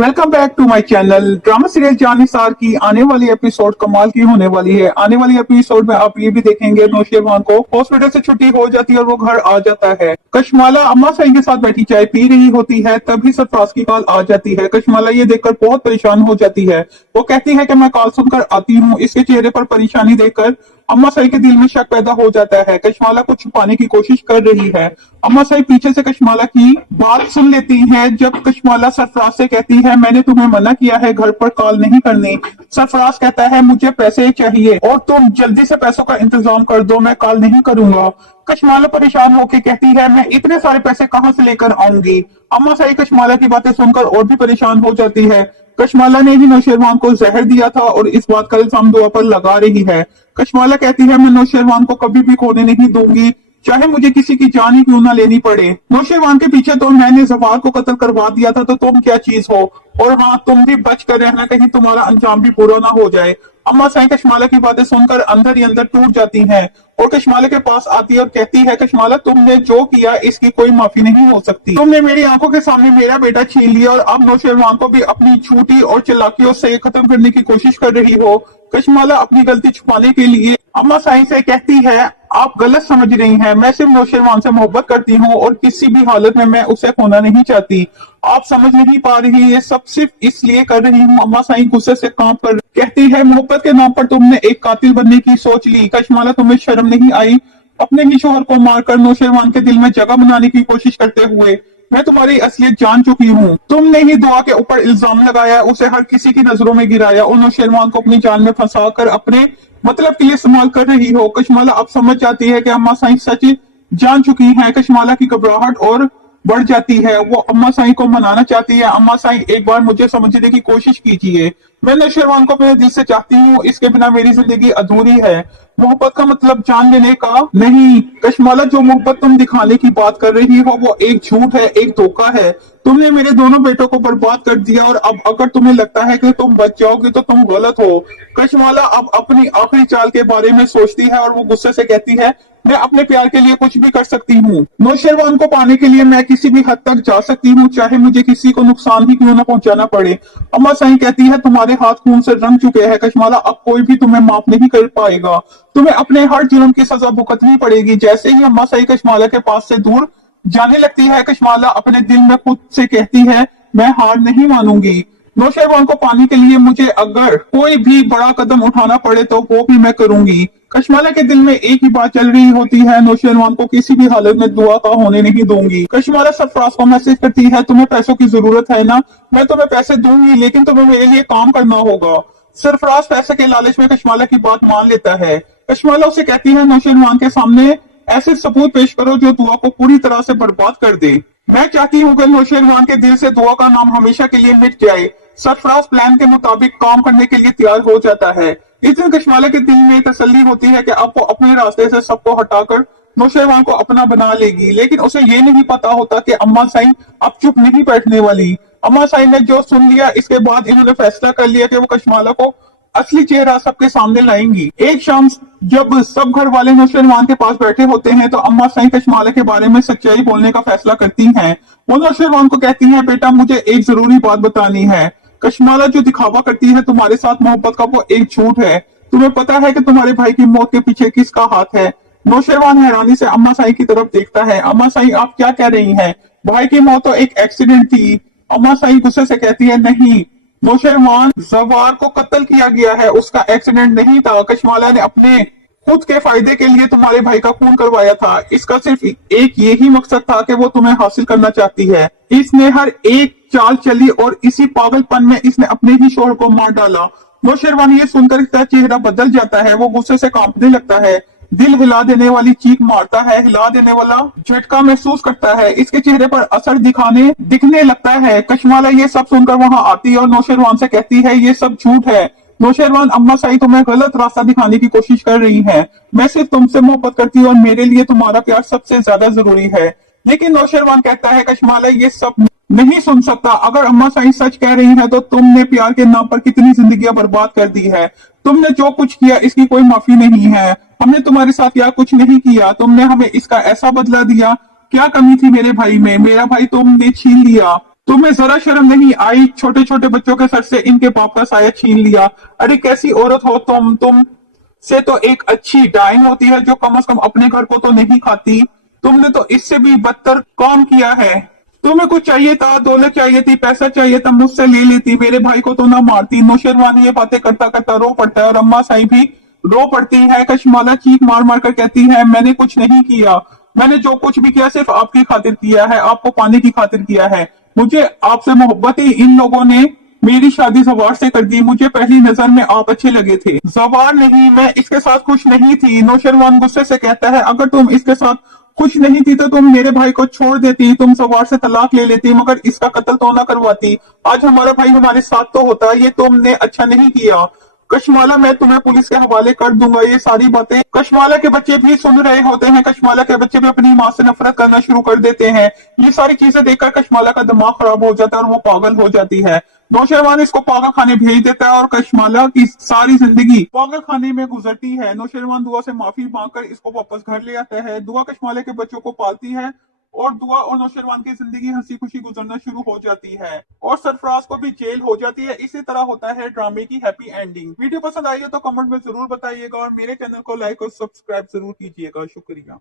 Welcome back to my channel. Drama serial Jaan Nisar की आने वाली एपिसोड कमाल की होने वाली है। आने वाली एपिसोड में आप ये भी देखेंगे नौशेरवान को हॉस्पिटल से छुट्टी हो जाती है और वो घर आ जाता है। कशमाला अम्मा सई के साथ बैठी चाय पी रही होती है, तभी सरफराज की कॉल आ जाती है। कशमाला ये देखकर बहुत परेशान हो जाती है। वो कहती है कि मैं कॉल सुनकर आती हूँ। इसके चेहरे पर परेशानी देखकर अम्मा सई के दिल में शक पैदा हो जाता है। कशमाला को छुपाने की कोशिश कर रही है। अम्मा सई पीछे से कशमाला की बात सुन लेती है। जब कशमाला सरफराज से कहती है मैंने तुम्हें मना किया है घर पर कॉल नहीं करनी। सरफराज कहता है मुझे पैसे चाहिए और तुम जल्दी से पैसों का इंतजाम कर दो, मैं कॉल नहीं करूंगा। कशमाला परेशान होकर कहती है मैं इतने सारे पैसे कहाँ से लेकर आऊंगी। अम्मा सई कशमाला की बातें सुनकर और भी परेशान हो जाती है। कशमाला ने ही नौशेरवान को जहर दिया था और इस बात का इल्जाम दुआ पर लगा रही है। कशमाला कहती है मैं नौशेरवान को कभी भी खोने नहीं दूंगी, चाहे मुझे किसी की जान ही क्यों ना लेनी पड़े। नौशेरवान के पीछे तो मैंने जफार को कत्ल करवा दिया था, तो तुम क्या चीज हो। और हाँ, तुम भी बच कर रहना, कहीं तुम्हारा अंजाम भी बुरा ना हो जाए। अम्मा सई कशमाला की बातें सुनकर अंदर ही अंदर टूट जाती हैं और कशमाला के पास आती है और कहती है कशमाला तुमने जो किया इसकी कोई माफी नहीं हो सकती। तुमने मेरी आंखों के सामने मेरा बेटा छीन लिया और अब नौशेरवान को भी अपनी झूठी और चालाकियों से खत्म करने की कोशिश कर रही हो। कशमाला अपनी गलती छुपाने के लिए अम्मा सई से कहती है आप गलत समझ रही हैं, मैं सिर्फ नौशेरवान से मोहब्बत करती हूँ और किसी भी हालत में मैं उसे खोना नहीं चाहती। आप समझ नहीं पा रही, ये सब सिर्फ इसलिए कर रही हूँ। अम्मा सई गुस्से से कांप कर कहती है मोहब्बत के नाम पर तुमने एक कातिल बनने की सोच ली। कशमाला तुम्हें शर्म नहीं आई अपने ही शोहर को मारकर नौशेरवान के दिल में जगह बनाने की कोशिश करते हुए। मैं तुम्हारी असलियत जान चुकी हूँ। तुमने ही दुआ के ऊपर इल्जाम लगाया, उसे हर किसी की नजरों में गिराया और नौशेरवान को अपनी जान में फंसा कर अपने मतलब के लिए इस्तेमाल कर रही हो। कशमाला अब समझ जाती है कि अम्मा सई सच जान चुकी है। कशमाला की घबराहट और बढ़ जाती है। वो अम्मा साई को मनाना चाहती है। अम्मा साई एक बार मुझे समझने की कोशिश कीजिए, मैं नौशेरवान को अपने दिल से चाहती हूँ, इसके बिना मेरी जिंदगी अधूरी है। मोहब्बत का मतलब जान लेने का नहीं। कशमाला जो मोहब्बत तुम दिखाने की बात कर रही हो वो एक झूठ है, एक धोखा है। तुमने मेरे दोनों बेटों को बर्बाद कर दिया और अब अगर तुम्हें लगता है कि तुम बच जाओगे तो तुम गलत हो। कशमाला अब अपनी आखिरी चाल के बारे में सोचती है और वो गुस्से से कहती है मैं अपने प्यार के लिए कुछ भी कर सकती हूँ। नौशेरवान को पाने के लिए मैं किसी भी हद तक जा सकती हूँ, चाहे मुझे किसी को नुकसान ही क्यों न पहुंचाना पड़े। अम्मा सही कहती है तुम्हारे हाथ खून से रंग चुके हैं कशमाला, अब कोई भी तुम्हें माफ नहीं कर पाएगा। तुम्हें अपने हर जुर्म की सजा भुगतनी पड़ेगी। जैसे ही अम्मा सही कशमाला के पास से दूर जाने लगती है, कशमाला अपने दिल में खुद से कहती है मैं हार नहीं मानूंगी। नौशेरवान को पाने के लिए मुझे अगर कोई भी बड़ा कदम उठाना पड़े तो वो भी मैं करूंगी। कशमाला के दिल में एक ही बात चल रही होती है, नौशेरवान को किसी भी हालत में दुआ का होने नहीं दूंगी। कशमाला सरफराज को मैसेज करती है तुम्हें पैसों की जरूरत है ना, मैं तुम्हें पैसे दूंगी लेकिन तुम्हें मेरे लिए काम करना होगा। सरफराज पैसे के लालच में कशमाला की बात मान लेता है। कशमाला उसे कहती है नौशेरवान के सामने ऐसे सबूत पेश करो जो दुआ को पूरी तरह से बर्बाद कर दे। मैं चाहती हूँ कि नौशेरवान के दिल से दुआ का नाम हमेशा के लिए मिट जाए। सरफराज प्लान के मुताबिक काम करने के लिए तैयार हो जाता है। इस दिन कशमाला के दिल में तसल्ली होती है कि अब वो अपने रास्ते से सबको हटाकर नौशेरवान को अपना बना लेगी, लेकिन उसे ये नहीं पता होता कि अम्मा साईं अब चुप नहीं बैठने वाली। अम्मा साईं ने जो सुन लिया इसके बाद इन्होंने फैसला कर लिया कि वो कशमाला को असली चेहरा सबके सामने लाएंगी। एक शाम जब सब घर वाले नौशेरवान के पास बैठे होते हैं तो अम्मा साईं कशमाला के बारे में सच्चाई बोलने का फैसला करती हैं। वो नौशेरवान को कहती हैं बेटा मुझे एक जरूरी बात बतानी है। कशमाला जो दिखावा करती है तुम्हारे साथ मोहब्बत का वो एक झूठ है। तुम्हें पता है कि तुम्हारे भाई की मौत के पीछे किसका हाथ है। नौशेरवान हैरानी से अम्मा साईं की तरफ देखता है। अम्मा साईं आप क्या कह रही हैं, भाई की मौत तो एक एक्सीडेंट थी। अम्मा साईं गुस्से से कहती है नहीं, नौशेरवान जवार को कत्ल किया गया है, उसका एक्सीडेंट नहीं था। कशमाला ने अपने खुद के फायदे के लिए तुम्हारे भाई का खून करवाया था। इसका सिर्फ एक यही मकसद था कि वो तुम्हें हासिल करना चाहती है। इसने हर एक चाल चली और इसी पागलपन में इसने अपने ही शोहर को मार डाला। नौशेरवान ये सुनकर इसका चेहरा बदल जाता है। वो गुस्से से कांपने लगता है, दिल हिला देने वाली चीख मारता है, हिला देने वाला झटका महसूस करता है। इसके चेहरे पर असर दिखने लगता है। कशमाला ये सब सुनकर वहां आती है और नौशेरवान से कहती है ये सब झूठ है। नौशेरवान अम्मा साई तुम्हें गलत रास्ता दिखाने की कोशिश कर रही है। मैं सिर्फ तुमसे मोहब्बत करती हूँ और मेरे लिए तुम्हारा प्यार सबसे ज्यादा जरूरी है। लेकिन नौशेरवान कहता है कशमाला ये सब नहीं सुन सकता। अगर अम्मा साई सच कह रही है तो तुमने प्यार के नाम पर कितनी जिंदगियां बर्बाद कर दी है। तुमने जो कुछ किया इसकी कोई माफी नहीं है। हमने तुम्हारे साथ क्या कुछ नहीं किया, तुमने हमें इसका ऐसा बदला दिया। क्या कमी थी मेरे भाई में, मेरा भाई तुमने छीन लिया। तुम्हें जरा शर्म नहीं आई? छोटे छोटे बच्चों के सर से इनके बाप का साया छीन लिया। अरे कैसी औरत हो तुम से तो एक अच्छी डाइन होती है जो कम से कम अपने घर को तो नहीं खाती। तुमने तो इससे भी बदतर काम किया है। तुम्हें कुछ चाहिए था, दौलत चाहिए थी, पैसा चाहिए था, मुझसे ले लेती, मेरे भाई को तो ना मारती। नौशेरवान ये बातें करता करता रो पड़ता है और अम्मा साई भी रो पड़ती है। कशमाला चीख मार मार कर कहती है, मैंने कुछ नहीं किया, मैंने जो कुछ भी किया सिर्फ आपकी खातिर किया है, आपको पाने की खातिर किया है। मुझे आपसे मोहब्बत ही इन लोगों ने मेरी शादी जवार से कर दी। मुझे पहली नजर में आप अच्छे लगे थे। जवार नहीं, मैं इसके साथ खुश नहीं थी। नौशरवान गुस्से से कहता है, अगर तुम इसके साथ खुश नहीं थी तो तुम मेरे भाई को छोड़ देती, तुम जवार से तलाक ले लेती, मगर इसका कत्ल तो ना करवाती। आज हमारा भाई हमारे साथ तो होता। ये तुमने अच्छा नहीं किया। कशमाला, मैं तुम्हें पुलिस के हवाले कर दूंगा। ये सारी बातें कशमाला के बच्चे भी सुन रहे होते हैं। कशमाला के बच्चे भी अपनी माँ से नफरत करना शुरू कर देते हैं। ये सारी चीजें देखकर कशमाला का दिमाग खराब हो जाता है और वो पागल हो जाती है। नौशेरवान इसको पागल खाने भेज देता है और कशमाला की सारी जिंदगी पागल खाने में गुजरती है। नौशेरवान दुआ से माफी मांगकर इसको वापस घर ले आता है। दुआ कशमाला के बच्चों को पालती है और दुआ और नौशेरवान की जिंदगी हंसी खुशी गुजरना शुरू हो जाती है और सरफराज को भी जेल हो जाती है। इसी तरह होता है ड्रामे की हैप्पी एंडिंग। वीडियो पसंद आई है तो कमेंट में जरूर बताइएगा और मेरे चैनल को लाइक और सब्सक्राइब जरूर कीजिएगा। शुक्रिया।